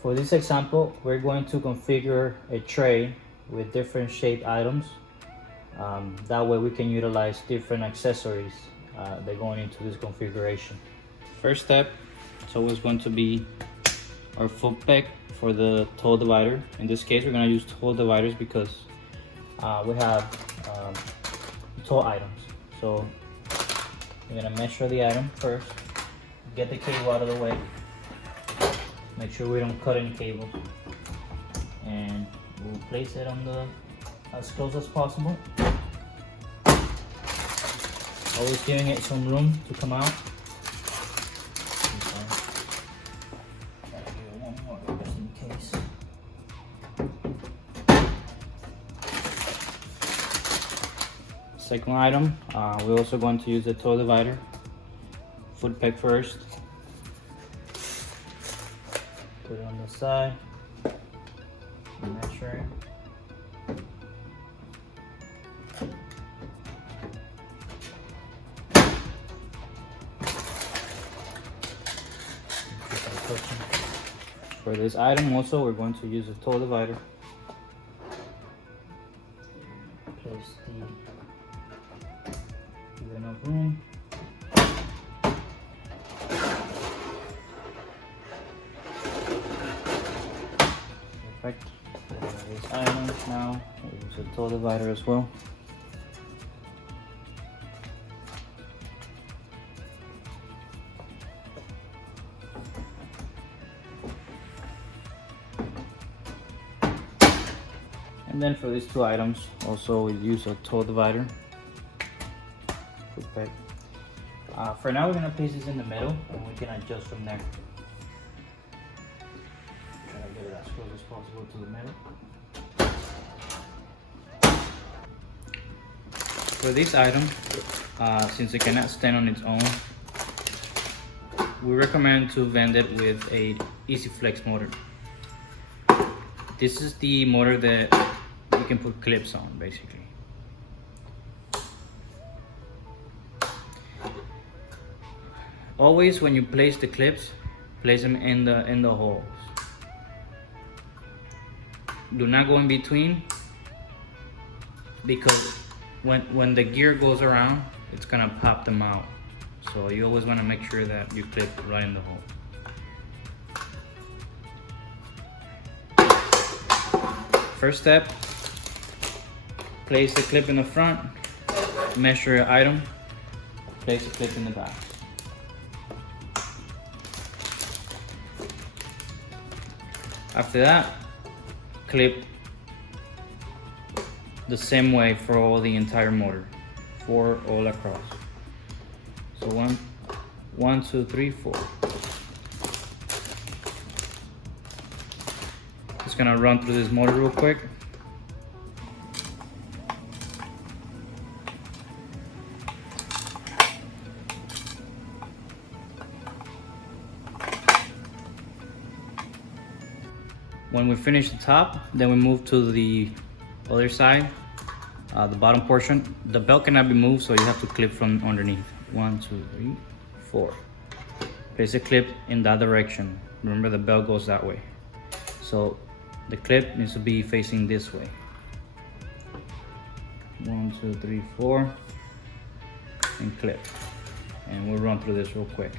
For this example, we're going to configure a tray with different shaped items. That way we can utilize different accessories that are going into this configuration. First step, it's always going to be our foot peg for the toe divider. In this case, we're going to use toe dividers because we have toe items. So we're going to measure the item first, get the cable out of the way, make sure we don't cut any cables, and we'll place it on the as close as possible, always giving it some room to come out. Gotta give it one more just in case. Second item, we're also going to use the toe divider. Foot peg first. Put it on the side. Measure it. For this item also, we're going to use a toe divider. Place give enough room. Perfect. For this item now, we'll use a toe divider as well. And then for these two items, also we use a toe divider. Foot peg. For now, we're gonna place this in the middle, and we can adjust from there. Try to get it as close as possible to the middle. For this item, since it cannot stand on its own, we recommend to vend it with a Easy Flex motor. This is the motor that you can put clips on, basically. Always when you place the clips, place them in the holes. Do not go in between, because when the gear goes around, it's gonna pop them out. So you always want to make sure that you clip right in the hole. First step, place the clip in the front, measure your item, place the clip in the back. After that, clip the same way for all the entire motor, 4 all across. So 1, 2, 3, 4. Just gonna run through this motor real quick. When we finish the top, then we move to the other side, the bottom portion. The belt cannot be moved, so you have to clip from underneath. 1, 2, 3, 4. Place the clip in that direction. Remember, the belt goes that way. So the clip needs to be facing this way. 1, 2, 3, 4, and clip. And we'll run through this real quick.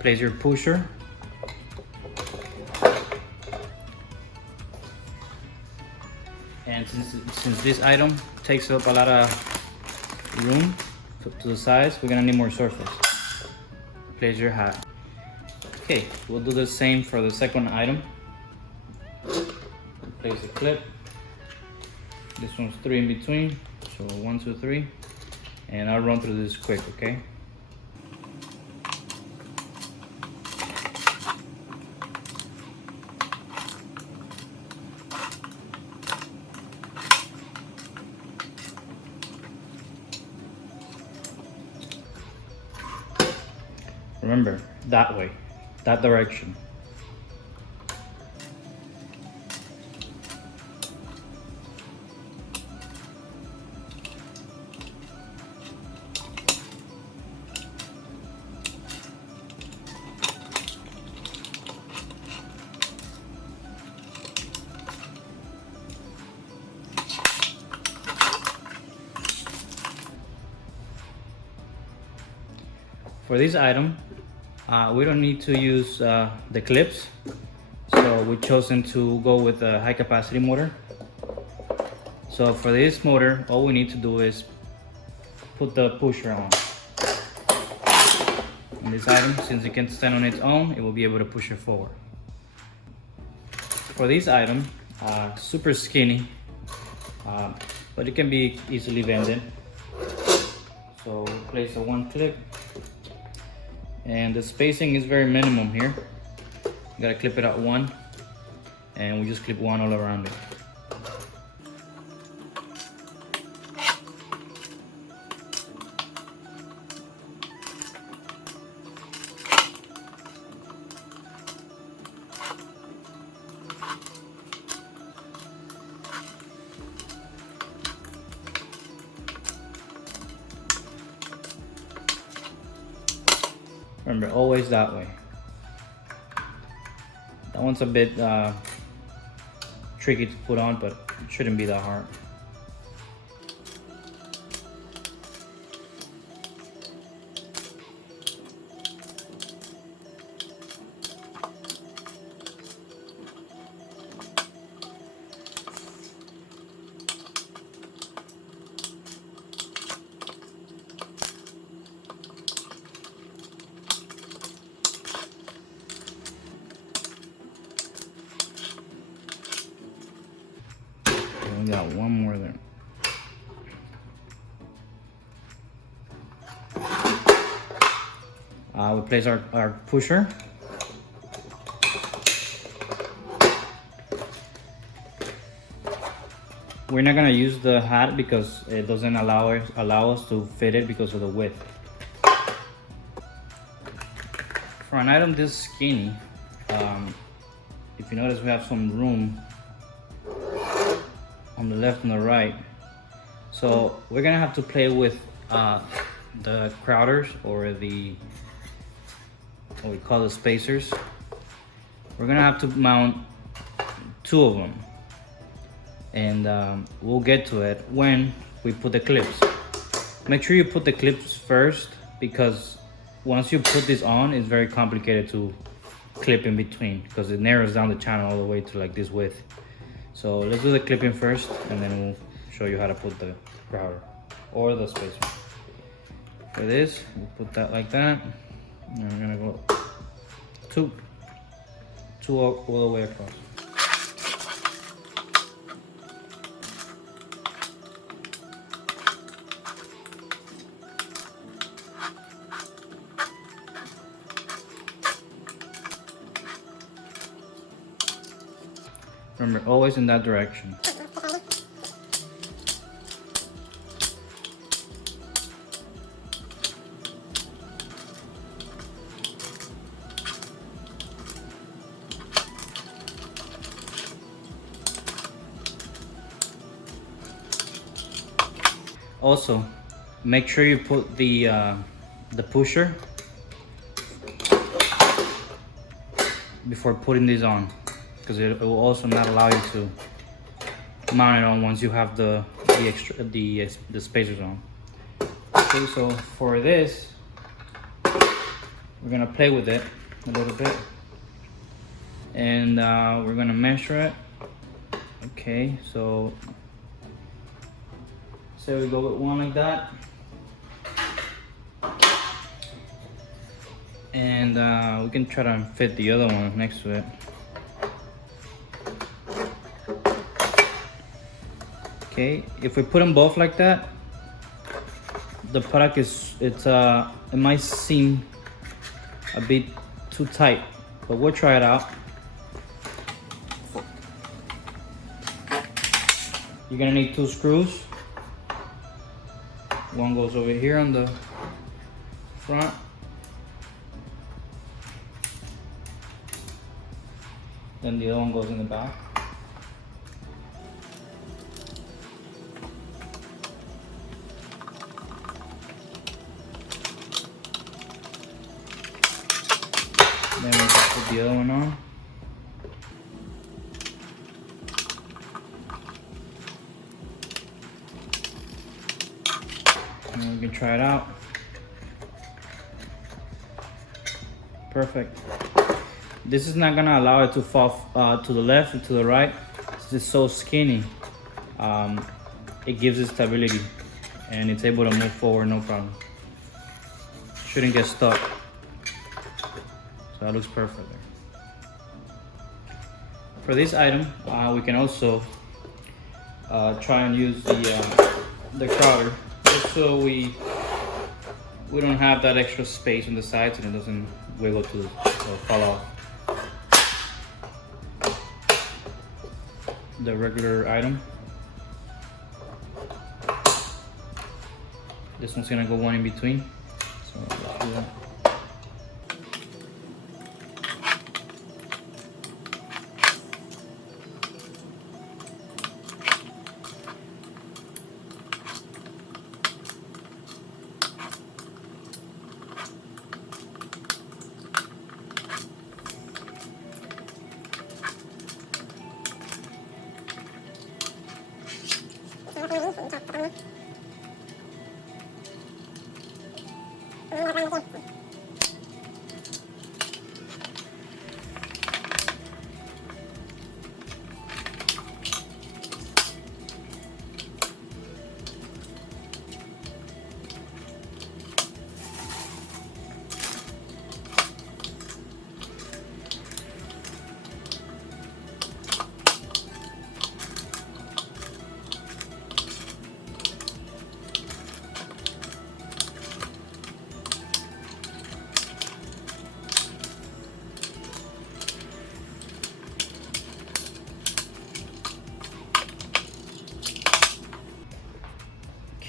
Place your pusher. And since this item takes up a lot of room to the sides, we're gonna need more surface. Place your hat. Okay, we'll do the same for the second item. Place the clip. This one's 3 in between, so 1, 2, 3. And I'll run through this quick, okay? Remember, that way, that direction. For this item, we don't need to use the clips, so we've chosen to go with a high capacity motor. So for this motor, all we need to do is put the pusher on. And this item, since it can stand on its own, it will be able to push it forward. For this item, super skinny, but it can be easily bended. So we place the one clip, and the spacing is very minimum here. You gotta clip it at one, and we just clip one all around it. Remember, always that way. That one's a bit tricky to put on, but it shouldn't be that hard. We got one more there. We place our pusher. We're not gonna use the hat because it doesn't allow us to fit it because of the width. For an item this skinny, if you notice, we have some room on the left and the right, so we're gonna have to play with the crowders, or what we call the spacers. We're gonna have to mount two of them, and we'll get to it when we put the clips. Make sure you put the clips first, because once you put this on, it's very complicated to clip in between, because it narrows down the channel all the way to like this width. So let's do the clipping first, and then we'll show you how to put the crowder or the spacer. For this, we'll put that like that, and we're gonna go two all the way across. Remember, always in that direction. Also, make sure you put the pusher before putting these on, because it will also not allow you to mount it on once you have the spacers on. Okay, so for this, we're gonna play with it a little bit, and we're gonna measure it. Okay, so say we go with one like that, and we can try to fit the other one next to it. Okay, if we put them both like that, the product it might seem a bit too tight, but we'll try it out. You're gonna need 2 screws. One goes over here on the front, then the other one goes in the back. Then we'll just put the other one on. And we can try it out. Perfect. This is not gonna allow it to fall to the left or to the right. It's just so skinny. It gives it stability and it's able to move forward no problem. Shouldn't get stuck. So that looks perfect there. For this item, we can also try and use the crowder just so we don't have that extra space on the sides and it doesn't wiggle or fall off. The regular item. This one's gonna go one in between. So let's do that.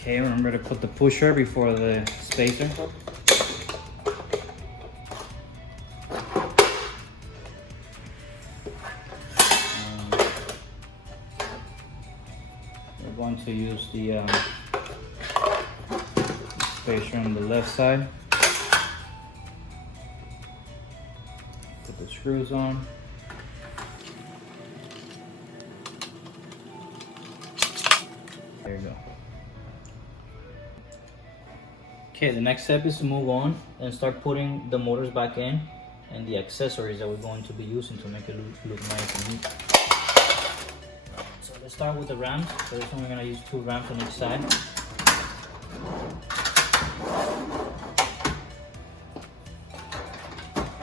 Okay, remember to put the pusher before the spacer. We're going to use the spacer on the left side. Put the screws on. There you go. Okay, the next step is to move on and start putting the motors back in and the accessories that we're going to be using to make it look nice and neat. So let's start with the rams. For this one we're going to use 2 rams on each side.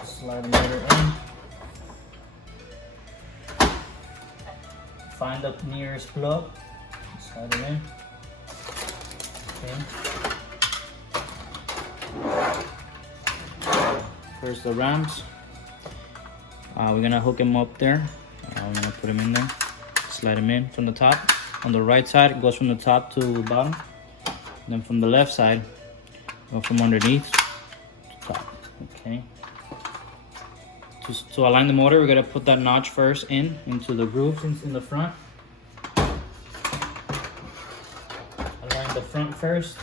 Slide the motor in. Find the nearest plug. Slide it in. Okay. First the rams. We're gonna hook them up there. We're gonna put them in there. Slide them in from the top. On the right side, it goes from the top to the bottom. And then from the left side, go from underneath to top. Okay. To align the motor, we're gonna put that notch first into the grooves in the front. Align the front first.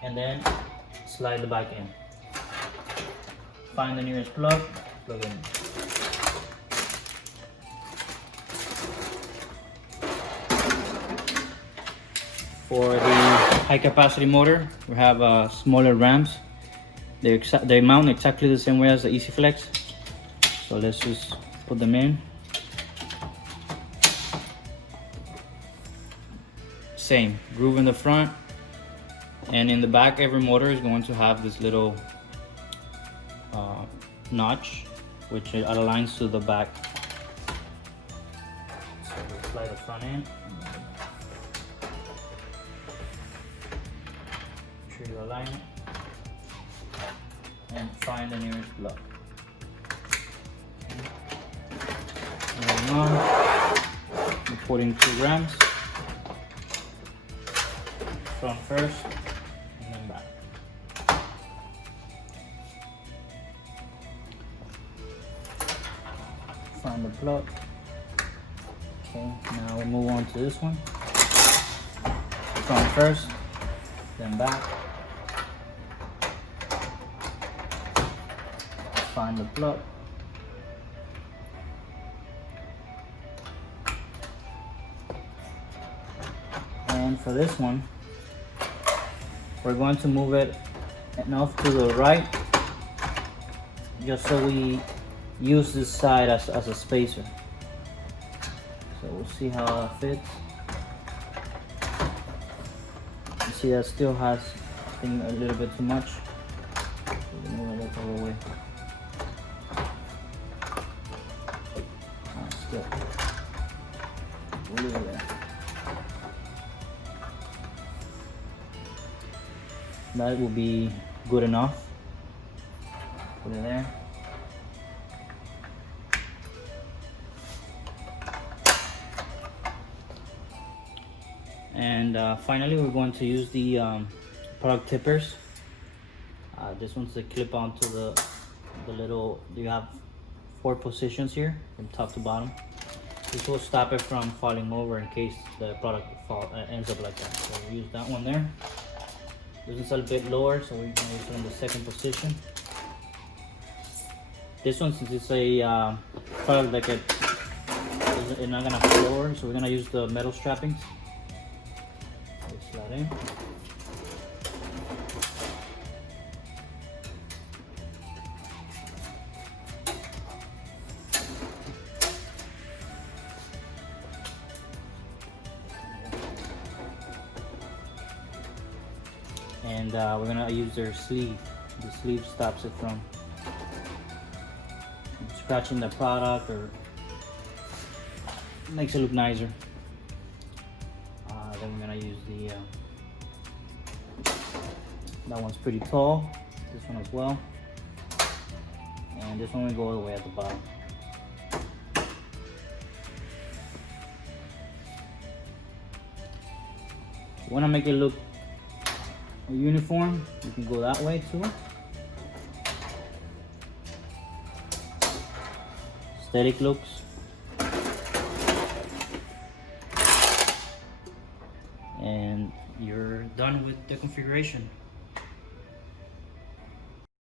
And then slide the back in. Find the nearest plug, plug in. For the high capacity motor, we have smaller rams. They mount exactly the same way as the Easy Flex. So let's just put them in. Same, groove in the front. And in the back, every motor is going to have this little notch, which aligns to the back. So we'll slide the front in. Make sure you align it. And find the nearest plug. Moving on, we're putting 2 rams. Front first. plug. Okay, now we move on to this one. Front first, then back. Find the plug. And for this one, we're going to move it enough to the right, just so we use this side as a spacer. So we'll see how that fits. You see that still has, I think, a little bit too much. So we'll move it all the way. Still. We'll leave it there. That will be good enough. Put it there. And finally, we're going to use the plug tippers. This one's to clip onto the little. You have 4 positions here from top to bottom. This will stop it from falling over in case the product ends up like that. So we'll use that one there. This one's a little bit lower, so we're going to use it in the second position. This one, since it's a product that it's not gonna fall over, so we're gonna use the metal strappings. Place that in. And we're gonna use their sleeve. The sleeve stops it from scratching the product, or makes it look nicer. Then we're gonna use the that one's pretty tall. This one as well, and this one will go all the way at the bottom. You want to make it look uniform, you can go that way too. Aesthetic looks. And you're done with the configuration.